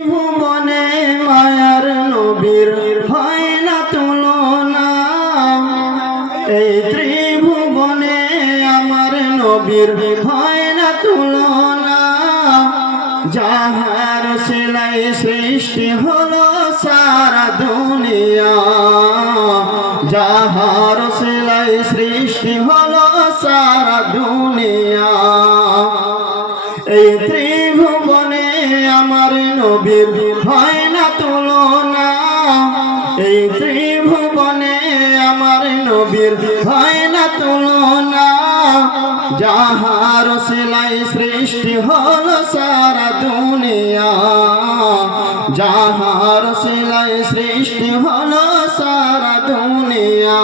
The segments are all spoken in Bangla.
ভুবনে মায়ার নবীর হয় না তুলনা। এই ত্রিভুবনে আমার নবীর হয় না তুলনা। যাহার সেলাই সৃষ্টি হলো সারা দুনিয়া। যাহার সেলাই সৃষ্টি হলো সারা দুনিয়া। এই ত্রিভুবনে আমার নবীর হয় না তুলনা। এই ত্রিভুবনে আমার নবীর হয় না তুলনা। যাহার সেলাই সৃষ্টি হল সারা দুনিয়া, যাহার সেলাই সৃষ্টি হল সারা দুনিয়া।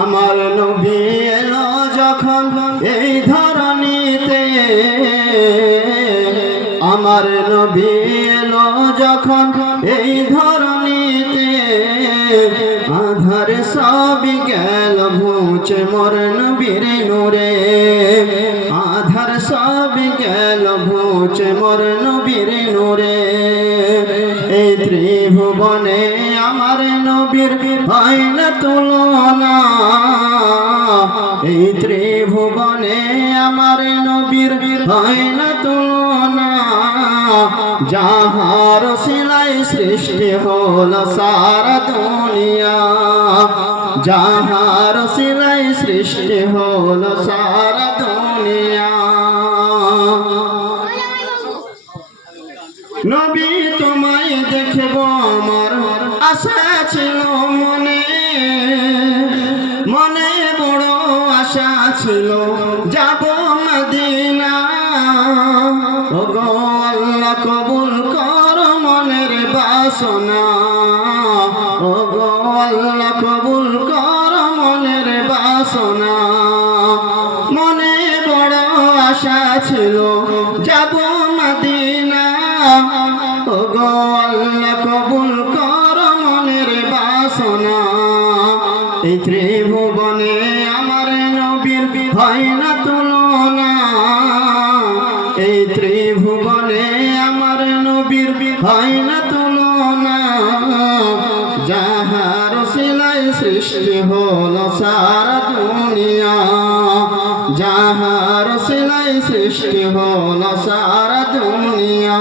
আমার নবী এলো যখন এই ধরনীতে আমার নবী এলো যখন এই ধরনীতে আধার সবই গেল মুছে মোর নবীর নূরে। আধার সবই গেল মুছে মোর নবীর নূরে। এই ত্রিভুবনে আমার নবীর হয় না তুলনা। এই ত্রিভুবনে আমার নবীর হয় না তুলনা। যাহার সিলাই সৃষ্টি হল সারা দুনিয়া, যাহার সিলাই সৃষ্টি হল সারা দুনিয়া। নবী তোমায় দেখব আমার আশা ছিল মনে মনে বড় আশা ছিল বাসনা আল্লাহ কবুল কর মনের বাসনা। মনে বড় আশা ছিল, যাব মদিনা। ওগো আল্লাহ কবুল কর মনের বাসনা। এই ত্রিভুবনে আমার নবীর হয় না তুলনা। এই ত্রিভুবনে আমার নবীর হয় না সৃষ্টি হল সারা দুনিয়া। যাহার সিলাই সৃষ্টি হল সারা দুনিয়া।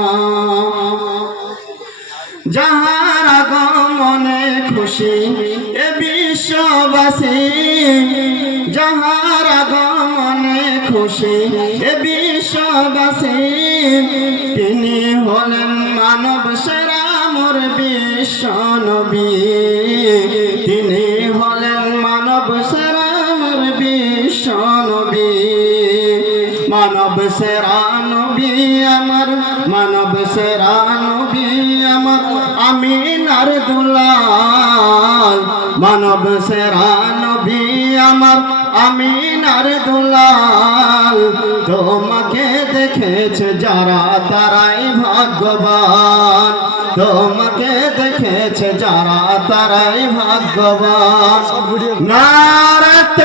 যাহার আগমনে খুশি এ বিশ্ববাসী। যাহার আগমনে খুশি এ বিশ্ববাসী। তিনি হলেন মানব সেরা মোর বিশ্ব নবী। মানব সেরা নবী আমার মানব সেরা নবী আমার আমিনার দুলাল। মানব সেরা নবী আমার আমিনার দুলাল। তোমাকে দেখেছে যারা তারাই ভাগ্যবান। তোমাকে দেখেছে যারা তারাই ভাগ্যবান। নারাত